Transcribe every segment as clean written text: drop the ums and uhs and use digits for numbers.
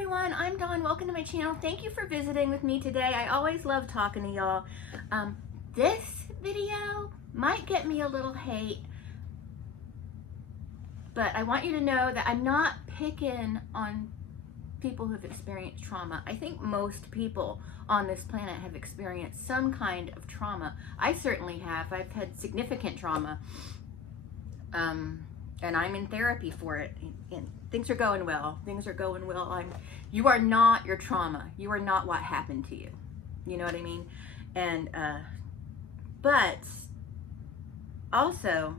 everyone, I'm Dawn. Welcome to my channel. Thank you for visiting with me today. I always love talking to y'all. This video might get me a little hate, but I want you to know that I'm not picking on people who've experienced trauma. I think most people on this planet have experienced some kind of trauma. I certainly have. I've had significant trauma. And I'm in therapy for it, and things are going well. Things are going well. You are not your trauma. You are not what happened to you. You know what I mean? And, but also,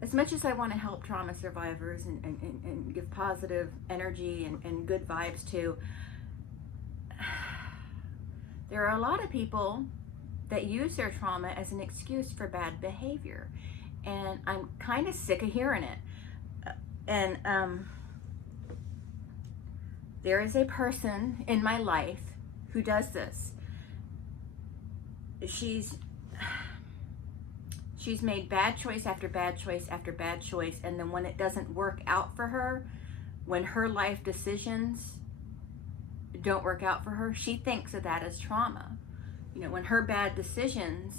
as much as I want to help trauma survivors and give positive energy and good vibes too, there are a lot of people that use their trauma as an excuse for bad behavior. And I'm kind of sick of hearing it. And there is a person in my life who does this. She's made bad choice after bad choice after bad choice, and then when it doesn't work out for her, when her life decisions don't work out for her, she thinks of that as trauma. You know, when her bad decisions,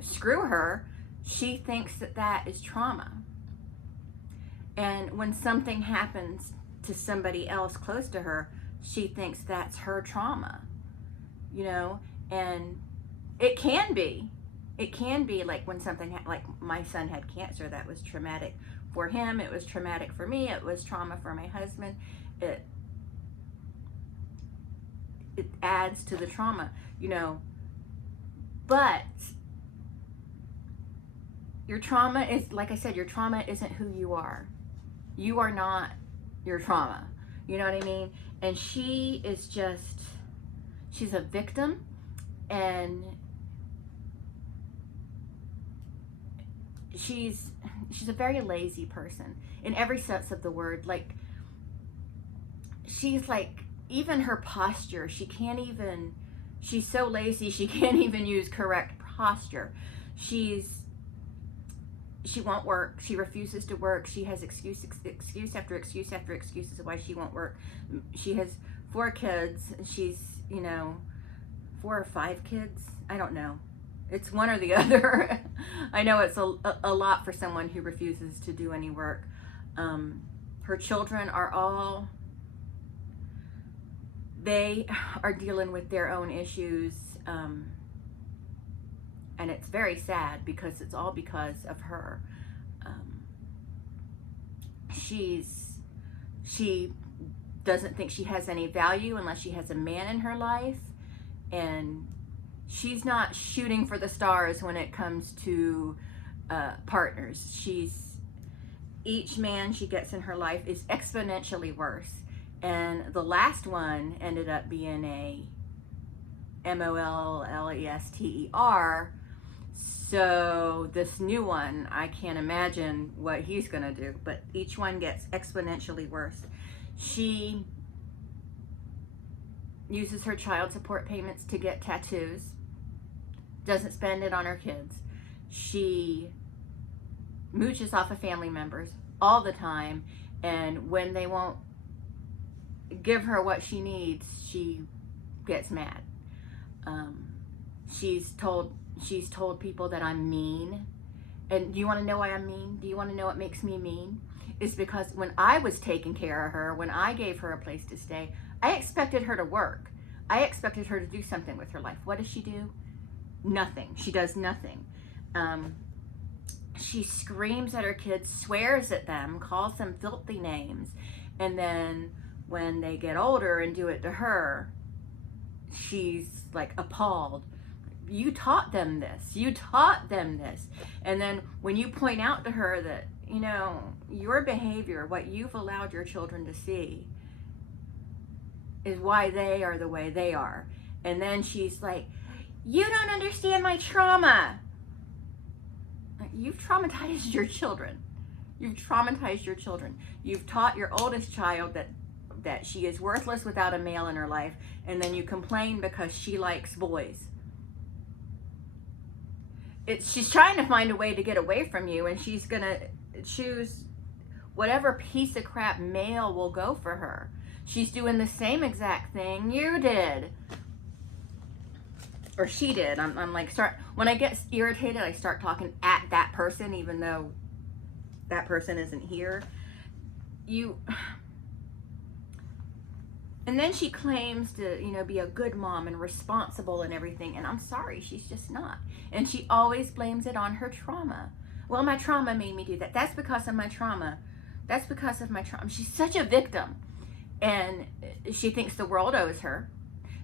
screw her, she thinks that that is trauma. And when something happens to somebody else close to her, she thinks that's her trauma, and it can be like when something, like my son had cancer, that was traumatic for him. It was traumatic for me. It was trauma for my husband. It adds to the trauma, but your trauma is, like I said, your trauma isn't who you are. You are not your trauma. You know what I mean? And she is she's a victim, and she's a very lazy person in every sense of the word. Like, she's like, even her posture, she's so lazy she can't even use correct posture. She won't work. She refuses to work. She has excuse after excuse after excuse of why she won't work. She has 4 kids. She's, 4 or 5 kids. I don't know. It's one or the other. I know it's a lot for someone who refuses to do any work. Her children they are dealing with their own issues. And it's very sad because it's all because of her. She doesn't think she has any value unless she has a man in her life, and she's not shooting for the stars when it comes to partners. Each man she gets in her life is exponentially worse, and the last one ended up being a MOLLESTER. So this new one, I can't imagine what he's gonna do, but each one gets exponentially worse. She uses her child support payments to get tattoos, doesn't spend it on her kids. She mooches off of family members all the time, and when they won't give her what she needs, she gets mad. She's told people that I'm mean. And do you want to know why I'm mean? Do you want to know what makes me mean? It's because when I was taking care of her, when I gave her a place to stay, I expected her to work. I expected her to do something with her life. What does she do? Nothing. She does nothing. She screams at her kids, swears at them, calls them filthy names. And then when they get older and do it to her, she's like appalled. You taught them this. You taught them this. And then when you point out to her that, your behavior, what you've allowed your children to see, is why they are the way they are. And then she's like, you don't understand my trauma. You've traumatized your children. You've traumatized your children. You've taught your oldest child that she is worthless without a male in her life, and then you complain because she likes boys. She's trying to find a way to get away from you, and she's gonna choose whatever piece of crap male will go for her. She's doing the same exact thing you did. Or she did. I'm like, when I get irritated, I start talking at that person, even though that person isn't here. And then she claims to, be a good mom and responsible and everything. And I'm sorry, she's just not. And she always blames it on her trauma. Well, my trauma made me do that. That's because of my trauma. That's because of my trauma. She's such a victim. And she thinks the world owes her.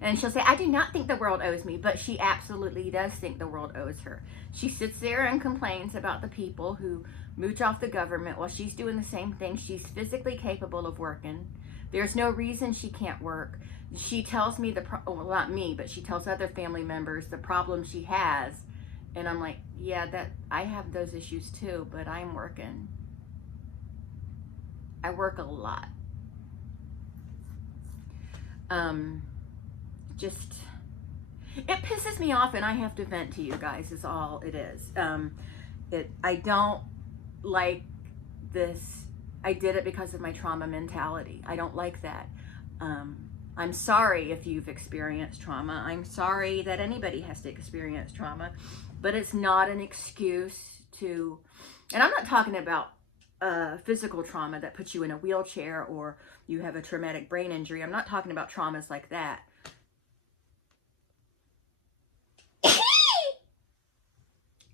And she'll say, I do not think the world owes me. But she absolutely does think the world owes her. She sits there and complains about the people who mooch off the government while she's doing the same thing. She's physically capable of working. There's no reason she can't work. She tells me well, not me, but she tells other family members the problem she has. And I'm like, yeah, I have those issues too, but I'm working. I work a lot. It pisses me off, and I have to vent to you guys is all it is. I don't like this. I did it because of my trauma mentality. I don't like that. I'm sorry if you've experienced trauma. I'm sorry that anybody has to experience trauma, but it's not an excuse to, and I'm not talking about physical trauma that puts you in a wheelchair or you have a traumatic brain injury. I'm not talking about traumas like that.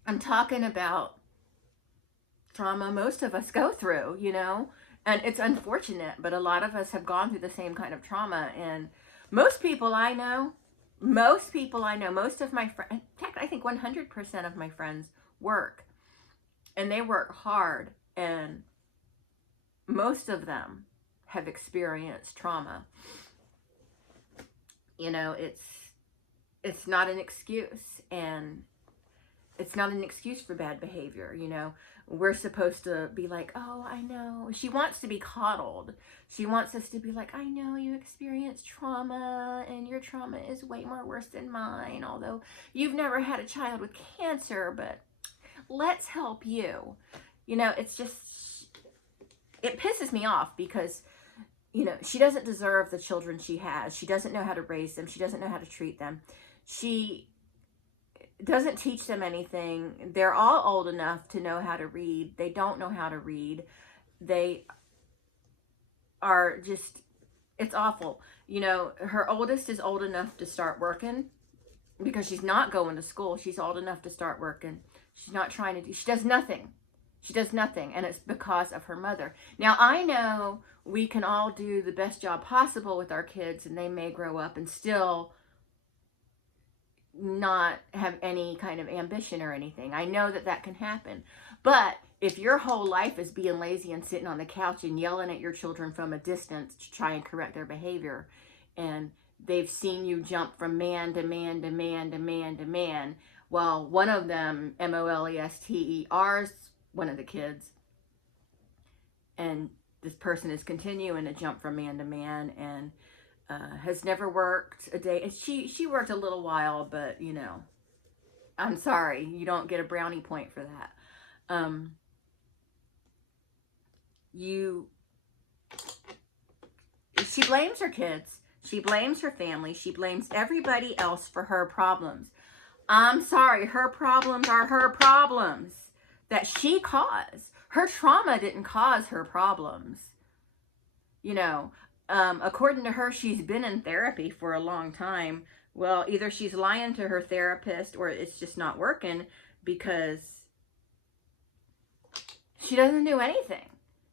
I'm talking about trauma most of us go through, and it's unfortunate, but a lot of us have gone through the same kind of trauma. And most people I know, most of my friends, in fact, I think 100% of my friends work, and they work hard, and most of them have experienced trauma. It's not an excuse, and it's not an excuse for bad behavior. We're supposed to be like, oh, I know. She wants to be coddled. She wants us to be like, I know you experienced trauma, and your trauma is way more worse than mine, although you've never had a child with cancer, but let's help you. It's just, it pisses me off because, she doesn't deserve the children she has. She doesn't know how to raise them. She doesn't know how to treat them. She doesn't teach them anything. They're all old enough to know how to read. They don't know how to read. They are just, it's awful. Her oldest is old enough to start working because she's not going to school. She's old enough to start working. She's not trying to she does nothing. She does nothing, and it's because of her mother. Now, I know we can all do the best job possible with our kids, and they may grow up and still not have any kind of ambition or anything. I know that can happen. But if your whole life is being lazy and sitting on the couch and yelling at your children from a distance to try and correct their behavior, and they've seen you jump from man to man to man to man to man, well, one of them, molesters, one of the kids, and this person is continuing to jump from man to man, and has never worked a day. She worked a little while, but I'm sorry, you don't get a brownie point for that. She blames her kids. She blames her family. She blames everybody else for her problems. I'm sorry, her problems are her problems that she caused. Her trauma didn't cause her problems. According to her, she's been in therapy for a long time. Well, either she's lying to her therapist or it's just not working because she doesn't do anything.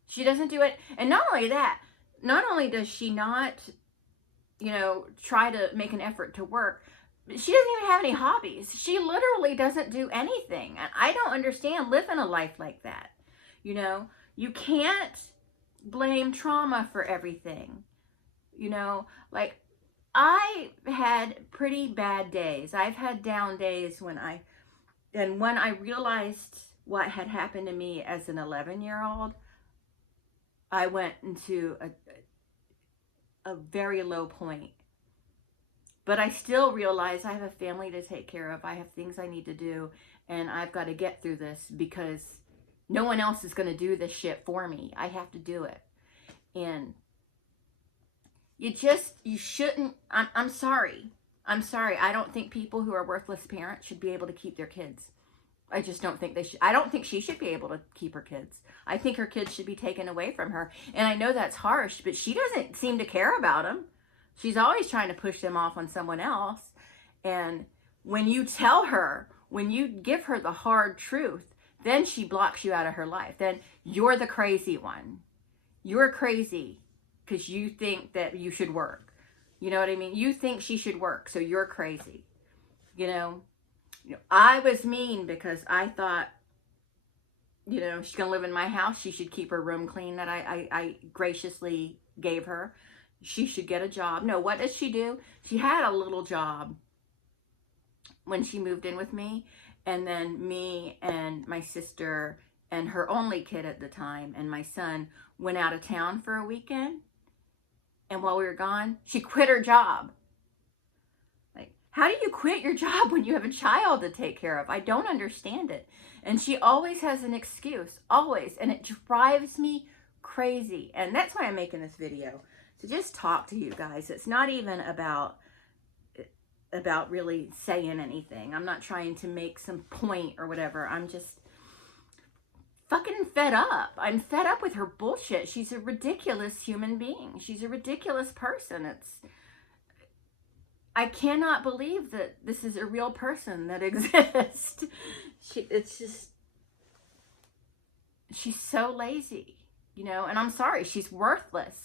She doesn't do it. And not only that, not only does she not, try to make an effort to work, but she doesn't even have any hobbies. She literally doesn't do anything. And I don't understand living a life like that. You can't blame trauma for everything. Like, I had pretty bad days. I've had down days when I realized what had happened to me as an 11-year-old, I went into a very low point. But I still realize I have a family to take care of. I have things I need to do, and I've got to get through this because no one else is going to do this shit for me. I have to do it. And You shouldn't. I'm sorry. I'm sorry. I don't think people who are worthless parents should be able to keep their kids. I just don't think they should. I don't think she should be able to keep her kids. I think her kids should be taken away from her. And I know that's harsh, but she doesn't seem to care about them. She's always trying to push them off on someone else. And when you tell her, when you give her the hard truth, then she blocks you out of her life. Then you're the crazy one. You're crazy because you think that you should work. You know what I mean? You think she should work, so you're crazy. You know, I was mean because I thought, she's going to live in my house. She should keep her room clean that I graciously gave her. She should get a job. No, what does she do? She had a little job when she moved in with me. And then me and my sister and her only kid at the time and my son went out of town for a weekend. And while we were gone, she quit her job. Like, how do you quit your job when you have a child to take care of? I don't understand it. And she always has an excuse, always. And it drives me crazy. And that's why I'm making this video. To just talk to you guys. It's not even about really saying anything. I'm not trying to make some point or whatever. I'm just fucking fed up. I'm fed up with her bullshit. She's a ridiculous human being. She's a ridiculous person. I cannot believe that this is a real person that exists. She's so lazy, and I'm sorry, she's worthless.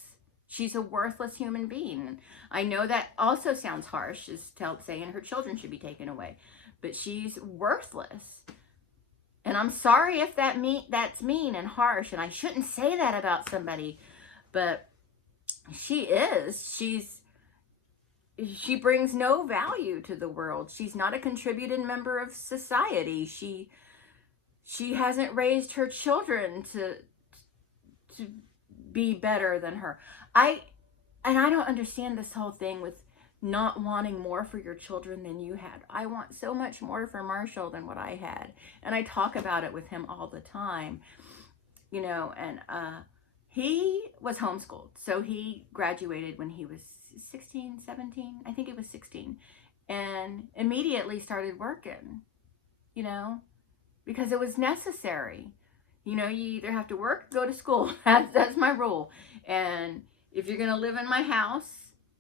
She's a worthless human being. I know that also sounds harsh, is saying her children should be taken away, but she's worthless. And I'm sorry if that's mean and harsh, and I shouldn't say that about somebody, but she is. She brings no value to the world. She's not a contributed member of society. She hasn't raised her children to be better than her. I don't understand this whole thing with not wanting more for your children than you had. I want so much more for Marshall than what I had. And I talk about it with him all the time, and he was homeschooled. So he graduated when he was 16, 17, I think it was 16, and immediately started working, because it was necessary. You either have to work, go to school. That's my rule. And if you're going to live in my house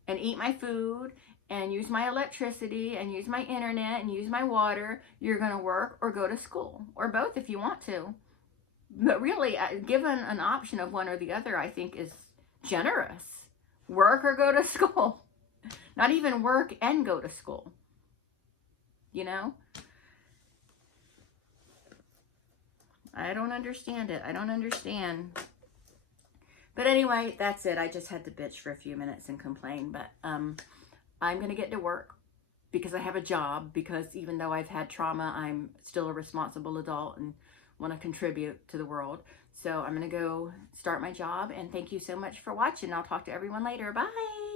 and eat my food and use my electricity and use my internet and use my water, you're going to work or go to school, or both if you want to. But really, given an option of one or the other, I think is generous. Work or go to school. Not even work and go to school. I don't understand it. I don't understand. But anyway, that's it. I just had to bitch for a few minutes and complain. But I'm going to get to work because I have a job. Because even though I've had trauma, I'm still a responsible adult and want to contribute to the world. So I'm going to go start my job. And thank you so much for watching. I'll talk to everyone later. Bye.